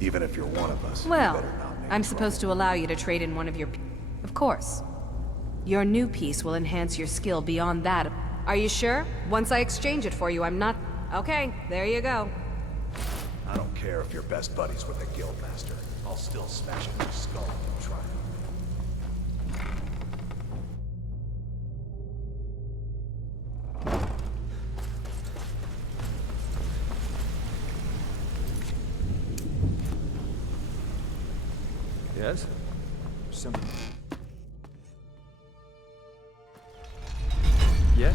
Even if you're one of us, you Well, better not make I'm trouble. supposed to allow you to trade in one of your... Of course. Your new piece will enhance your skill beyond that. Are you sure? Once I exchange it for you, I'm not... Okay, there you go. I don't care if you're best buddies with the guildmaster. I'll still smash in your skull if you try. Yes? Some... Yes?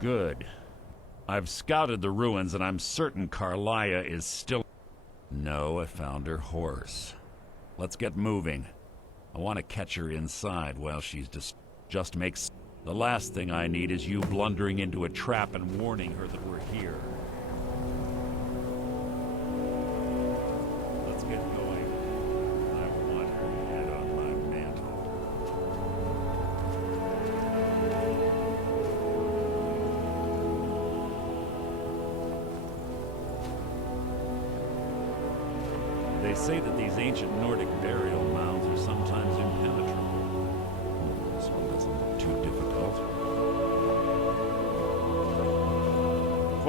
Good. I've scouted the ruins and I'm certain Carlia is still... No, I found her horse. Let's get moving. I want to catch her inside while she's just makes... The last thing I need is you blundering into a trap and warning her that we're here. Let's get going. I want her head on my mantle. They say that these ancient Nordic burial mounds are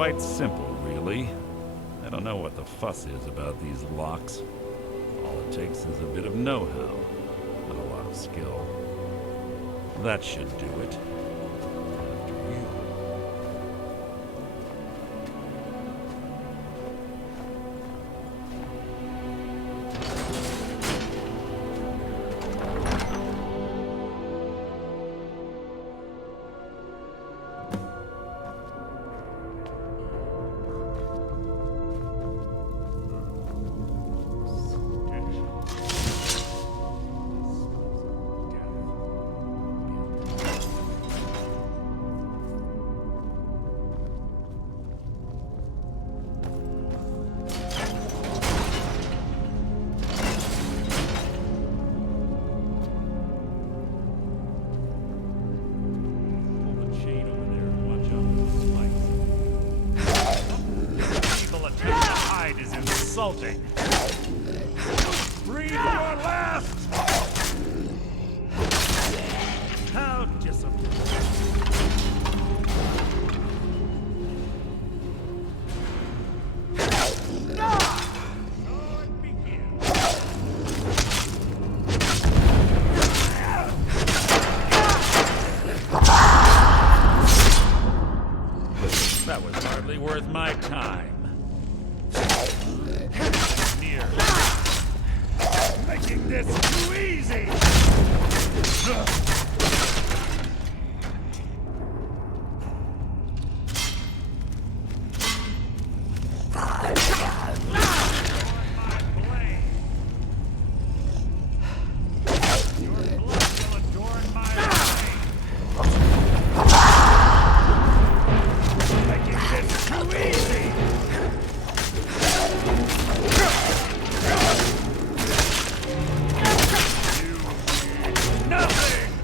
quite simple, really. I don't know what the fuss is about these locks. All it takes is a bit of know-how and a lot of skill. That should do it. After you. Insulting. Breathe your last! How disappointing. That was hardly worth my time. Making this too easy! Nothing!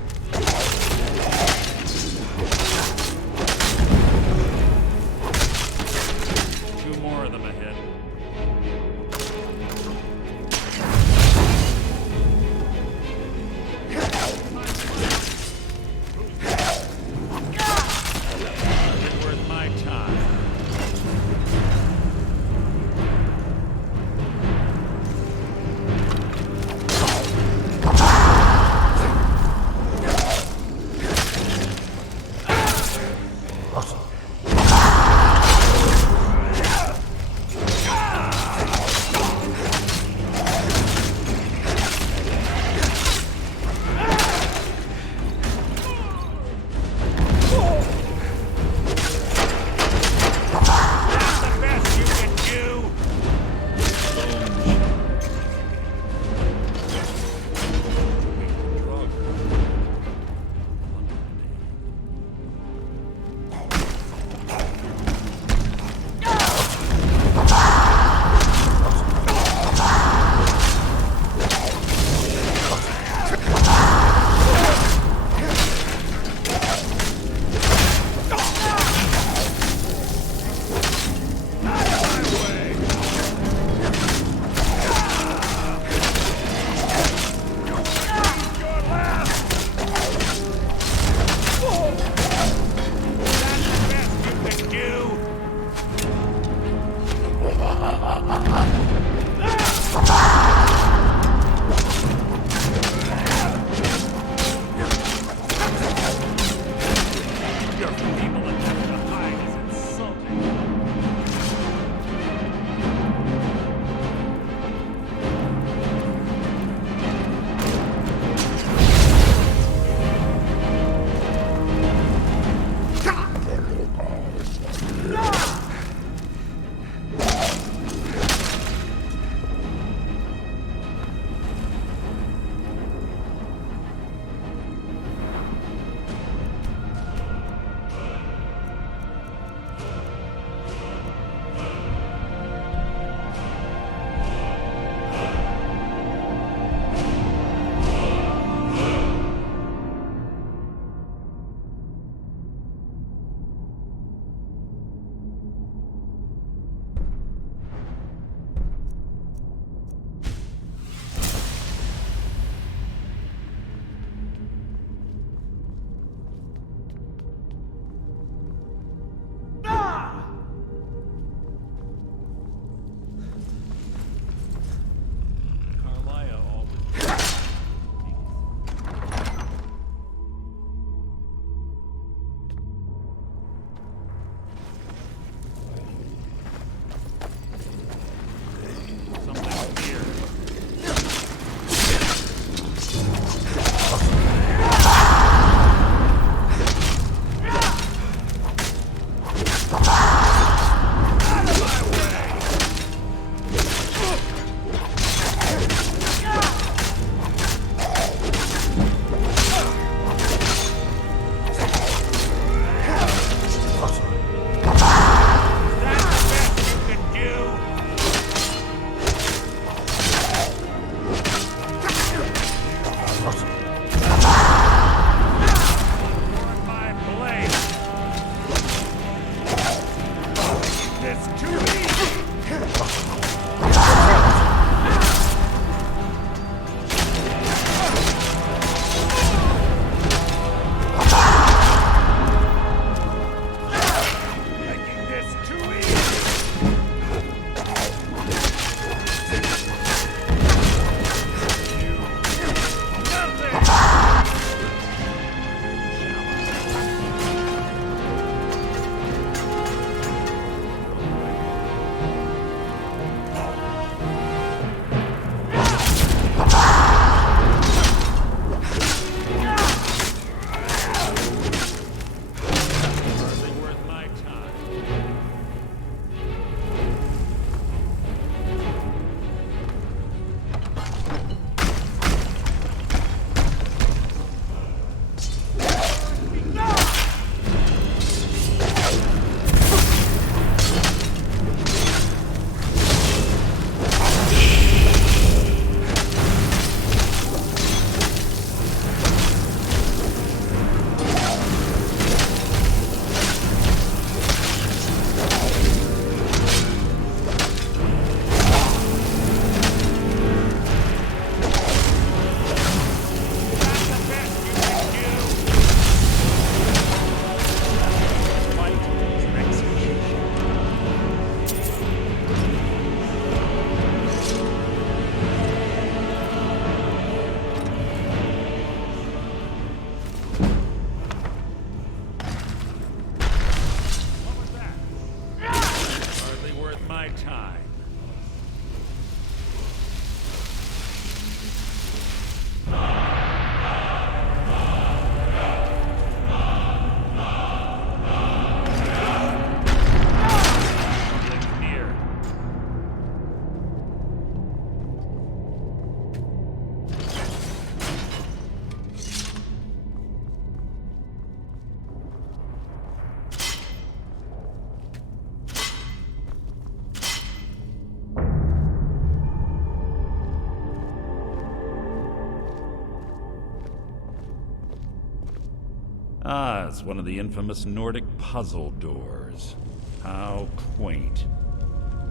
Ah, it's one of the infamous Nordic puzzle doors. How quaint.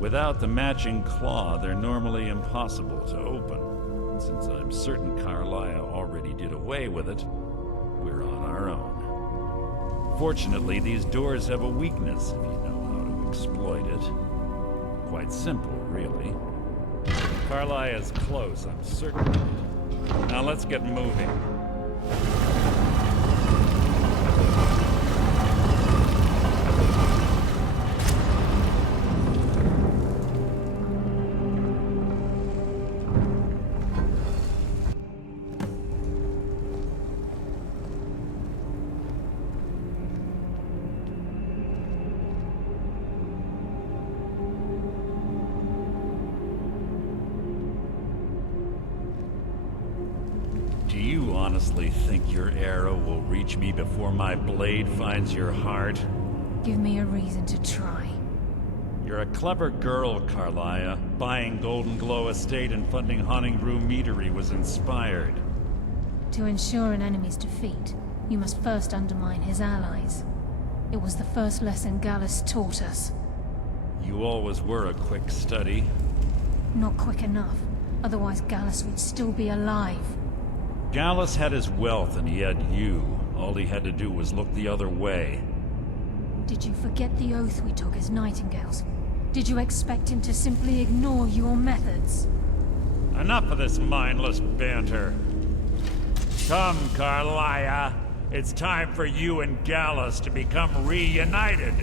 Without the matching claw, they're normally impossible to open. Since I'm certain Carlisle already did away with it, we're on our own. Fortunately, these doors have a weakness if you know how to exploit it. Quite simple, really. Carlisle is close, I'm certain of it. Now let's get moving. Do you honestly think your arrow will reach me before my blade finds your heart? Give me a reason to try. You're a clever girl, Carlisle. Buying Golden Glow Estate and funding Haunting Room Meadery was inspired. To ensure an enemy's defeat, you must first undermine his allies. It was the first lesson Gallus taught us. You always were a quick study. Not quick enough, otherwise Gallus would still be alive. Gallus had his wealth and he had you. All he had to do was look the other way. Did you forget the oath we took as nightingales? Did you expect him to simply ignore your methods? Enough of this mindless banter. Come, Carlisle. It's time for you and Gallus to become reunited.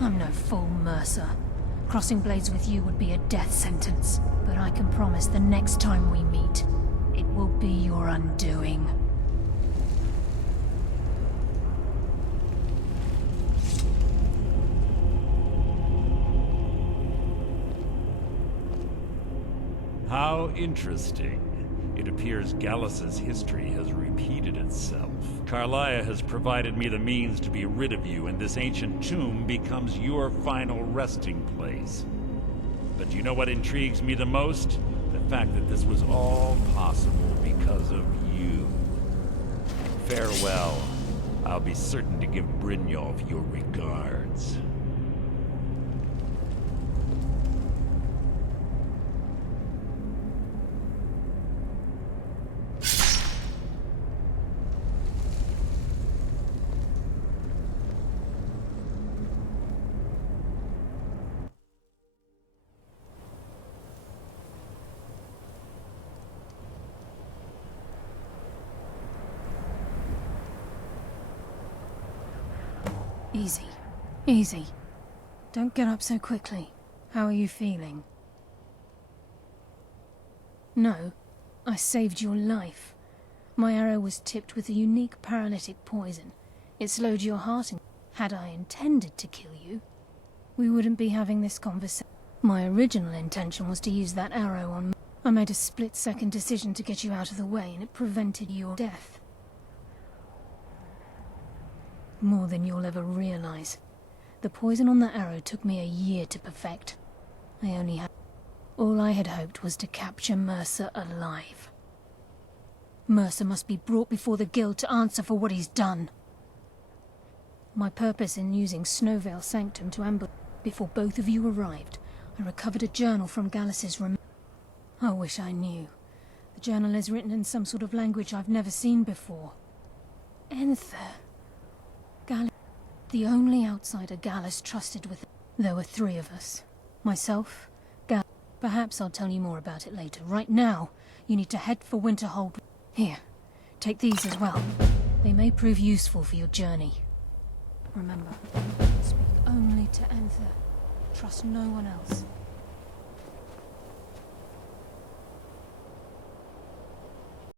I'm no fool, Mercer. Crossing blades with you would be a death sentence. But I can promise the next time we meet, it will be your undoing. How interesting. It appears Gallus's history has repeated itself. Carlisle has provided me the means to be rid of you, and this ancient tomb becomes your final resting place. But you know what intrigues me the most? The fact that this was all possible because of you. Farewell. I'll be certain to give Brynjolf your regards. Easy. Easy. Don't get up so quickly. How are you feeling? No, I saved your life. My arrow was tipped with a unique paralytic poison. It slowed your heart, and had I intended to kill you, we wouldn't be having this conversation. My original intention was to use that arrow on... I made a split-second decision to get you out of the way, and it prevented your death. More than you'll ever realize. The poison on that arrow took me a year to perfect. All I had hoped was to capture Mercer alive. Mercer must be brought before the guild to answer for what he's done. My purpose in using Snowvale Sanctum to ambush before both of you arrived, I recovered a journal from Gallus's room. I wish I knew. The journal is written in some sort of language I've never seen before. Enther. Gallus, the only outsider Gallus trusted with. There were 3 of us. Myself, Gallus. Perhaps I'll tell you more about it later. Right now, you need to head for Winterhold. Here, take these as well. They may prove useful for your journey. Remember, speak only to Enther. Trust no one else.